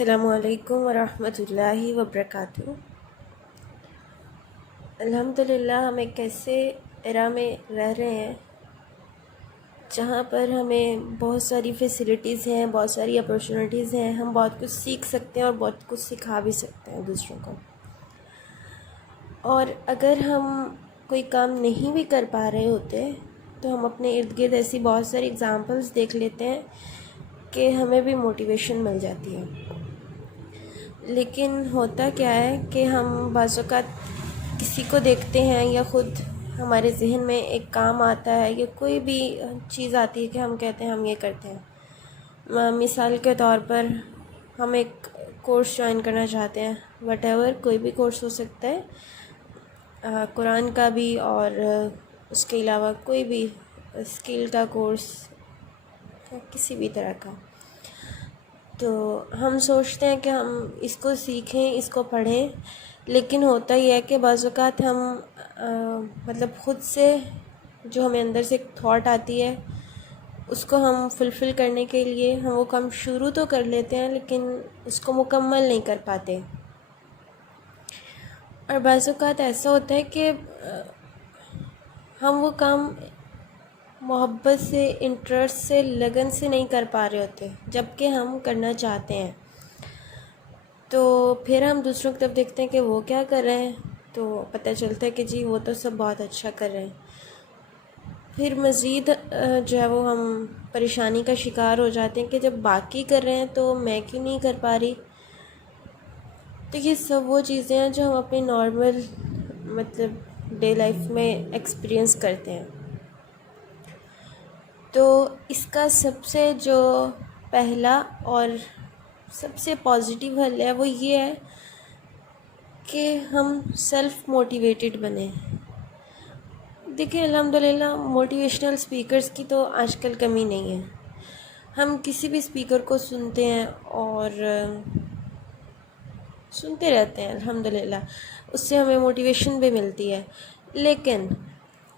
السلام علیکم ورحمۃ اللہ وبرکاتہ۔ الحمدللہ ہم ایک ایسے ایرا میں رہ رہے ہیں جہاں پر ہمیں بہت ساری فیسلٹیز ہیں، بہت ساری اپرچونیٹیز ہیں، ہم بہت کچھ سیکھ سکتے ہیں اور بہت کچھ سکھا بھی سکتے ہیں دوسروں کو۔ اور اگر ہم کوئی کام نہیں بھی کر پا رہے ہوتے تو ہم اپنے ارد گرد ایسی بہت ساری اگزامپلس دیکھ لیتے ہیں کہ ہمیں بھی موٹیویشن مل جاتی ہے۔ لیکن ہوتا کیا ہے کہ ہم بعض اوقات کسی کو دیکھتے ہیں یا خود ہمارے ذہن میں ایک کام آتا ہے یا کوئی بھی چیز آتی ہے کہ ہم کہتے ہیں ہم یہ کرتے ہیں۔ مثال کے طور پر ہم ایک کورس جوائن کرنا چاہتے ہیں، وٹ ایور کوئی بھی کورس ہو سکتا ہے، قرآن کا بھی اور اس کے علاوہ کوئی بھی اسکل کا کورس، کسی بھی طرح کا۔ تو ہم سوچتے ہیں کہ ہم اس کو سیکھیں، اس کو پڑھیں، لیکن ہوتا یہ ہے کہ بعض اوقات ہم خود سے جو ہمیں اندر سے ایک تھاٹ آتی ہے اس کو ہم فلفل کرنے کے لیے ہم وہ کام شروع تو کر لیتے ہیں لیکن اس کو مکمل نہیں کر پاتے۔ اور بعض اوقات ایسا ہوتا ہے کہ ہم وہ کام محبت سے، انٹرسٹ سے، لگن سے نہیں کر پا رہے ہوتے جبکہ ہم کرنا چاہتے ہیں۔ تو پھر ہم دوسروں کی طرف دیکھتے ہیں کہ وہ کیا کر رہے ہیں تو پتہ چلتا ہے کہ جی وہ تو سب بہت اچھا کر رہے ہیں۔ پھر مزید جو ہے وہ ہم پریشانی کا شکار ہو جاتے ہیں کہ جب باقی کر رہے ہیں تو میں کیوں نہیں کر پا رہی۔ تو یہ سب وہ چیزیں ہیں جو ہم اپنی نارمل ڈے لائف میں ایکسپیرئنس کرتے ہیں۔ تو اس کا سب سے جو پہلا اور سب سے پازیٹیو حل ہے وہ یہ ہے کہ ہم سیلف موٹیویٹڈ بنیں۔ دیکھیں الحمدللہ موٹیویشنل سپیکرز کی تو آج کل کمی نہیں ہے۔ ہم کسی بھی سپیکر کو سنتے ہیں اور سنتے رہتے ہیں الحمدللہ، اس سے ہمیں موٹیویشن بھی ملتی ہے، لیکن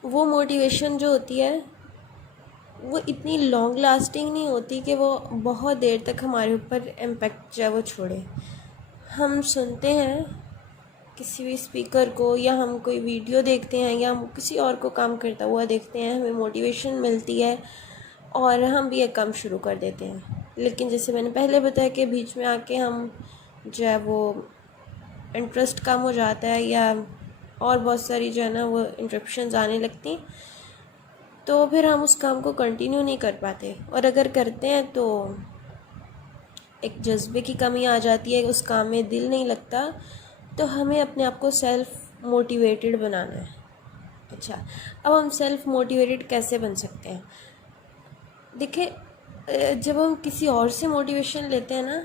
وہ موٹیویشن جو ہوتی ہے وہ اتنی لانگ لاسٹنگ نہیں ہوتی کہ وہ بہت دیر تک ہمارے اوپر امپیکٹ جو ہے وہ چھوڑے۔ ہم سنتے ہیں کسی بھی اسپیکر کو یا ہم کوئی ویڈیو دیکھتے ہیں یا ہم کسی اور کو کام کرتا ہوا دیکھتے ہیں، ہمیں موٹیویشن ملتی ہے اور ہم بھی ایک کام شروع کر دیتے ہیں، لیکن جیسے میں نے پہلے بتایا کہ بیچ میں آ کے ہم جو ہے وہ انٹرسٹ کم ہو جاتا ہے یا اور بہت ساری جو ہے نا وہ انٹرپشنز آنے لگتی، تو پھر ہم اس کام کو کنٹینیو نہیں کر پاتے، اور اگر کرتے ہیں تو ایک جذبے کی کمی آ جاتی ہے، اس کام میں دل نہیں لگتا۔ تو ہمیں اپنے آپ کو سیلف موٹیویٹڈ بنانا ہے۔ اچھا، اب ہم سیلف موٹیویٹڈ کیسے بن سکتے ہیں؟ دیکھیں جب ہم کسی اور سے موٹیویشن لیتے ہیں نا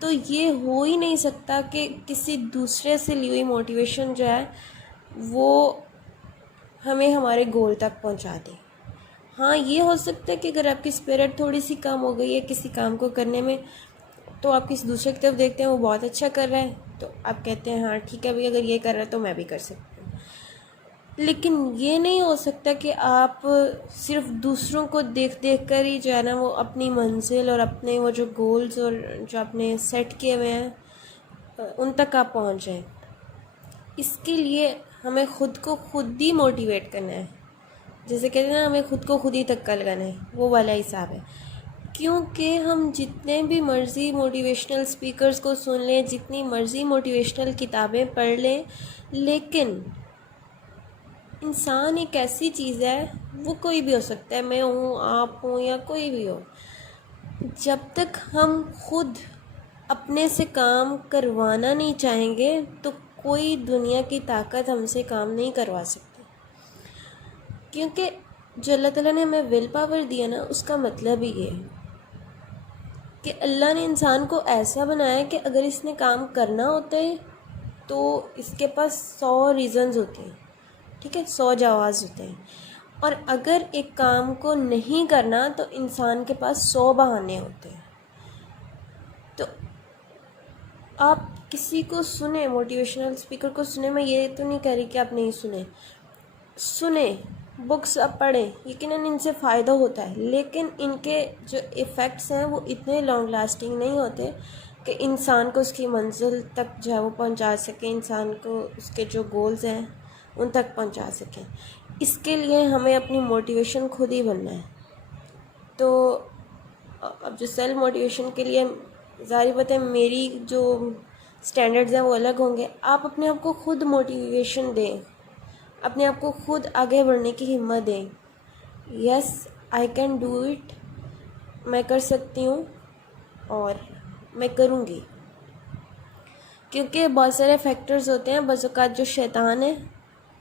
تو یہ ہو ہی نہیں سکتا کہ کسی دوسرے سے لی ہوئی موٹیویشن جو ہے وہ ہمیں ہمارے گول تک پہنچا دے۔ ہاں یہ ہو سکتا ہے کہ اگر آپ کی اسپرٹ تھوڑی سی کم ہو گئی ہے کسی کام کو کرنے میں تو آپ کسی دوسرے کی طرف دیکھتے ہیں وہ بہت اچھا کر رہا ہے تو آپ کہتے ہیں ہاں ٹھیک ہے بھائی، اگر یہ کر رہا ہے تو میں بھی کر سکتی ہوں۔ لیکن یہ نہیں ہو سکتا کہ آپ صرف دوسروں کو دیکھ کر ہی جو ہے نا وہ اپنی منزل اور اپنے وہ جو گولز اور جو آپ نے سیٹ کیے ہوئے ہیں ان تک آپ پہنچ جائیں۔ اس کے لیے ہمیں خود کو خود ہی موٹیویٹ کرنا ہے، جیسے کہتے ہیں نا ہمیں خود کو خود ہی دھکا لگانا ہے، وہ والا حساب ہے۔ کیونکہ ہم جتنے بھی مرضی موٹیویشنل سپیکرز کو سن لیں، جتنی مرضی موٹیویشنل کتابیں پڑھ لیں، لیکن انسان ایک ایسی چیز ہے، وہ کوئی بھی ہو سکتا ہے، میں ہوں، آپ ہوں یا کوئی بھی ہو، جب تک ہم خود اپنے سے کام کروانا نہیں چاہیں گے تو کوئی دنیا کی طاقت ہم سے کام نہیں کروا سکتی۔ کیونکہ جو اللہ تعالیٰ نے ہمیں ول پاور دیا نا اس کا مطلب ہی یہ ہے کہ اللہ نے انسان کو ایسا بنایا ہے کہ اگر اس نے کام کرنا ہوتا ہے تو اس کے پاس 100 ریزنز ہوتے ہیں، ٹھیک ہے، 100 جواز ہوتے ہیں، اور اگر ایک کام کو نہیں کرنا تو انسان کے پاس 100 بہانے ہوتے ہیں۔ تو آپ کسی کو سنیں، موٹیویشنل اسپیکر کو سنیں، میں یہ تو نہیں کہہ رہی کہ آپ نہیں سنیں، بکس آپ پڑھیں، یقیناً ان سے فائدہ ہوتا ہے، لیکن ان کے جو ایفیکٹس ہیں وہ اتنے لانگ لاسٹنگ نہیں ہوتے کہ انسان کو اس کی منزل تک جو ہے وہ پہنچا سکیں، انسان کو اس کے جو گولز ہیں ان تک پہنچا سکیں۔ اس کے لیے ہمیں اپنی موٹیویشن خود ہی بننا ہے۔ تو اب جو سیلف موٹیویشن کے لیے ظاہر بات ہے میری جو سٹینڈرڈز ہیں وہ الگ ہوں گے۔ آپ اپنے آپ کو خود موٹیویشن دیں، اپنے آپ کو خود آگے بڑھنے کی ہمت دیں۔ یس آئی کین ڈو اٹ، میں کر سکتی ہوں اور میں کروں گی، کیونکہ بہت سارے فیکٹرز ہوتے ہیں۔ بعض اوقات جو شیطان ہے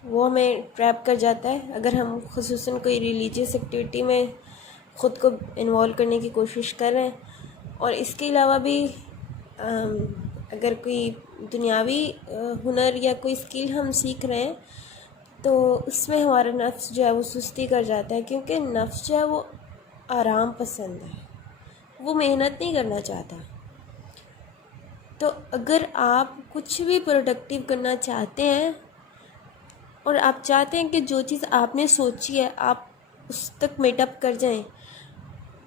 وہ ہمیں ٹریپ کر جاتا ہے، اگر ہم خصوصاً کوئی ریلیجیس ایکٹیویٹی میں خود کو انوالو کرنے کی کوشش کر رہے ہیں، اور اس کے علاوہ بھی اگر کوئی دنیاوی ہنر یا کوئی اسکل ہم سیکھ رہے ہیں تو اس میں ہمارا نفس جو ہے وہ سستی کر جاتا ہے، کیونکہ نفس جو ہے وہ آرام پسند ہے، وہ محنت نہیں کرنا چاہتا۔ تو اگر آپ کچھ بھی پروڈکٹیو کرنا چاہتے ہیں اور آپ چاہتے ہیں کہ جو چیز آپ نے سوچی ہے آپ اس تک میٹ اپ کر جائیں،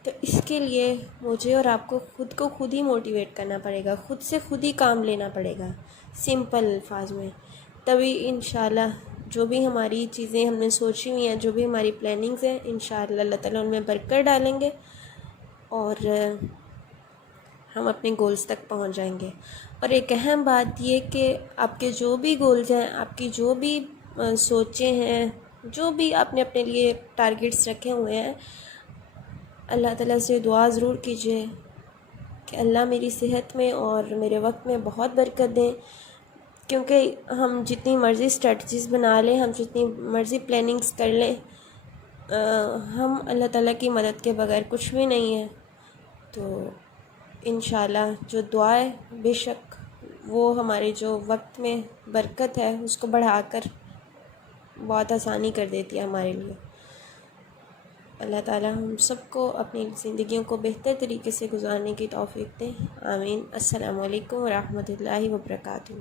تو اس کے لیے مجھے اور آپ کو خود ہی موٹیویٹ کرنا پڑے گا، خود سے خود ہی کام لینا پڑے گا، سمپل الفاظ میں۔ تبھی انشاءاللہ جو بھی ہماری چیزیں ہم نے سوچی ہوئی ہیں، جو بھی ہماری پلاننگز ہیں، انشاءاللہ اللہ تعالیٰ ان میں برکت ڈالیں گے اور ہم اپنے گولز تک پہنچ جائیں گے۔ اور ایک اہم بات یہ کہ آپ کے جو بھی گولز ہیں، آپ کی جو بھی سوچیں ہیں، جو بھی آپ نے اپنے لیے ٹارگیٹس رکھے ہوئے ہیں، اللہ تعالیٰ سے دعا ضرور کیجیے کہ اللہ میری صحت میں اور میرے وقت میں بہت برکت دیں، کیونکہ ہم جتنی مرضی اسٹریٹجیز بنا لیں، ہم جتنی مرضی پلاننگز کر لیں، ہم اللہ تعالیٰ کی مدد کے بغیر کچھ بھی نہیں ہے۔ تو انشاءاللہ جو دعا ہے بے شک وہ ہمارے جو وقت میں برکت ہے اس کو بڑھا کر بہت آسانی کر دیتی ہے ہمارے لیے۔ اللہ تعالیٰ ہم سب کو اپنی زندگیوں کو بہتر طریقے سے گزارنے کی توفیق دیں، آمین۔ السلام علیکم ورحمۃ اللہ وبرکاتہ۔